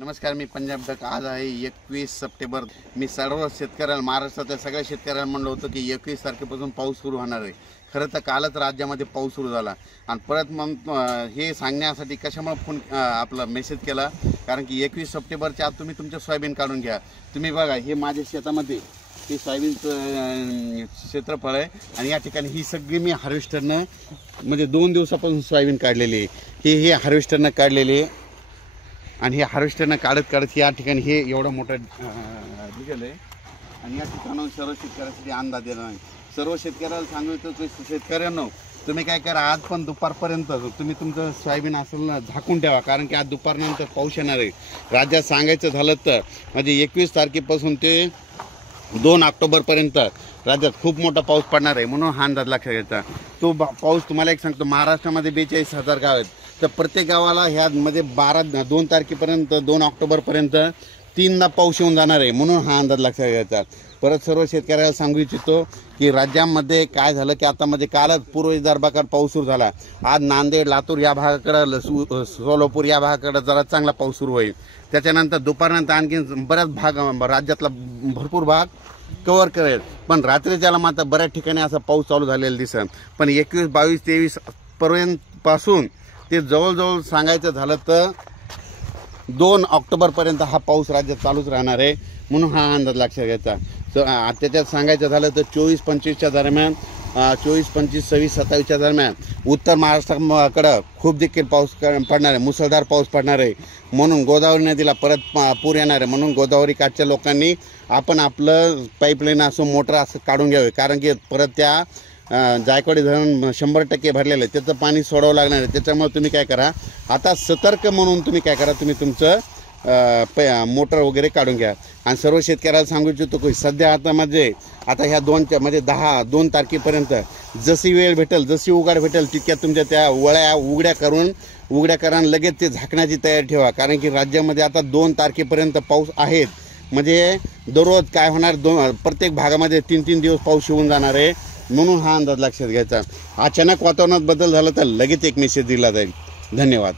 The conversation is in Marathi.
नमस्कार, मी पंजाब डक. आज आहे 21 सप्टेंबर. मी सर्व शेतकऱ्यांना, महाराष्ट्रातल्या सगळ्या शेतकऱ्यांना म्हणलं होतं की 21 तारखेपासून पाऊस सुरू होणार आहे. खरं तर कालच राज्यामध्ये पाऊस सुरू झाला आणि परत मग हे सांगण्यासाठी कशामुळे फोन आपला मेसेज केला, कारण की 21 सप्टेंबरच्या आत तुम्ही तुमचं सोयाबीन काढून घ्या. तुम्ही बघा, हे माझ्या शेतामध्ये हे सोयाबीनचं क्षेत्रफळ आहे आणि या ठिकाणी ही सगळी मी हार्वेस्टरनं म्हणजे 2 दिवसापासून सोयाबीन काढलेली आहे. हे हार्वेस्टरनं काढलेली आहे आणि हे हार्वेस्टरनं काढत या ठिकाणी हे एवढं मोठं निघालं आहे आणि या ठिकाणाहून सर्व शेतकऱ्यांसाठी अंदाज देणार नाही. सर्व शेतकऱ्याला सांगितलं की शेतकऱ्यांनो, तुम्ही काय करा, आज पण दुपारपर्यंत तुम्ही तुमचं सोयाबीन असेल ना झाकून ठेवा, कारण की आज दुपारनंतर पाऊस येणार आहे. राज्यात सांगायचं झालं तर म्हणजे 21 तारखेपासून ते 2 ऑक्टोबरपर्यंत राज्यात खूप मोठा पाऊस पडणार आहे. म्हणून हा अंदाज लक्षात घ्यायचा. तो पाऊस तुम्हाला एक सांगतो, महाराष्ट्रामध्ये 42,000 गाव आहेत, तर प्रत्येक गावाला ह्यामध्ये 2 तारखेपर्यंत 2 ऑक्टोबरपर्यंत 3दा पाऊस येऊन जाणार आहे. म्हणून हा अंदाज लक्षात घ्यायचा. परत सर्व शेतकऱ्याला सांगू इच्छितो की राज्यामध्ये काय झालं की आता म्हणजे कालच पूर्व विदर्भाकडे पाऊस सुरू झाला. आज नांदेड, लातूर या भागाकडे, सोलापूर या भागाकडे जरा चांगला पाऊस सुरू होईल. त्याच्यानंतर दुपारनंतर आणखी बऱ्याच भाग, राज्यातला भरपूर भाग कव्हर करेल. पण रात्रीच्याला मात्र बऱ्याच ठिकाणी असा पाऊस चालू झालेला दिसेल. पण 21, 22, 23 पासून ते जवळजवळ सांगायचं झालं तर 2 ऑक्टोबरपर्यंत हा पाऊस राज्यात चालूच राहणार आहे. म्हणून हा अंदाज लक्षात घ्यायचा. त्याच्यात सांगायचं झालं तर 24-25च्या दरम्यान, 24-25, 26-27च्या दरम्यान उत्तर महाराष्ट्राकडं खूप देखील पाऊस पडणार आहे, मुसळधार पाऊस पडणार आहे. म्हणून गोदावरी नदीला परत पूर येणार आहे. म्हणून गोदावरी काठच्या लोकांनी आपण आपलं पाईपलाईन असो, मोटर असं काढून घ्यावे, कारण की परत त्या जायकवाडी धरण 100% भरलेलं आहे, त्याचं पाणी सोडावं लागणार आहे. त्याच्यामुळे तुम्ही काय करा, आता सतर्क म्हणून तुम्ही काय करा, तुम्ही तुमचं मोटर वगैरे काढून घ्या. आणि सर्व शेतकऱ्याला सांगू इच्छितो की सध्या आता ह्या 2 तारखेपर्यंत जशी वेळ भेटेल, जशी उघाड भेटेल, तितक्या तुमच्या त्या वळ्या उघड्या करा, लगेच ते झाकण्याची तयारी ठेवा. कारण की राज्यामध्ये आता 2 तारखेपर्यंत पाऊस आहेत. म्हणजे दररोज काय होणार, प्रत्येक भागामध्ये 3-3 दिवस पाऊस येऊन जाणार आहे. म्हणून हा अंदाज लक्षात घ्यायचा. अचानक वातावरणात बदल झाला तर लगेच एक मेसेज दिला जाईल. धन्यवाद.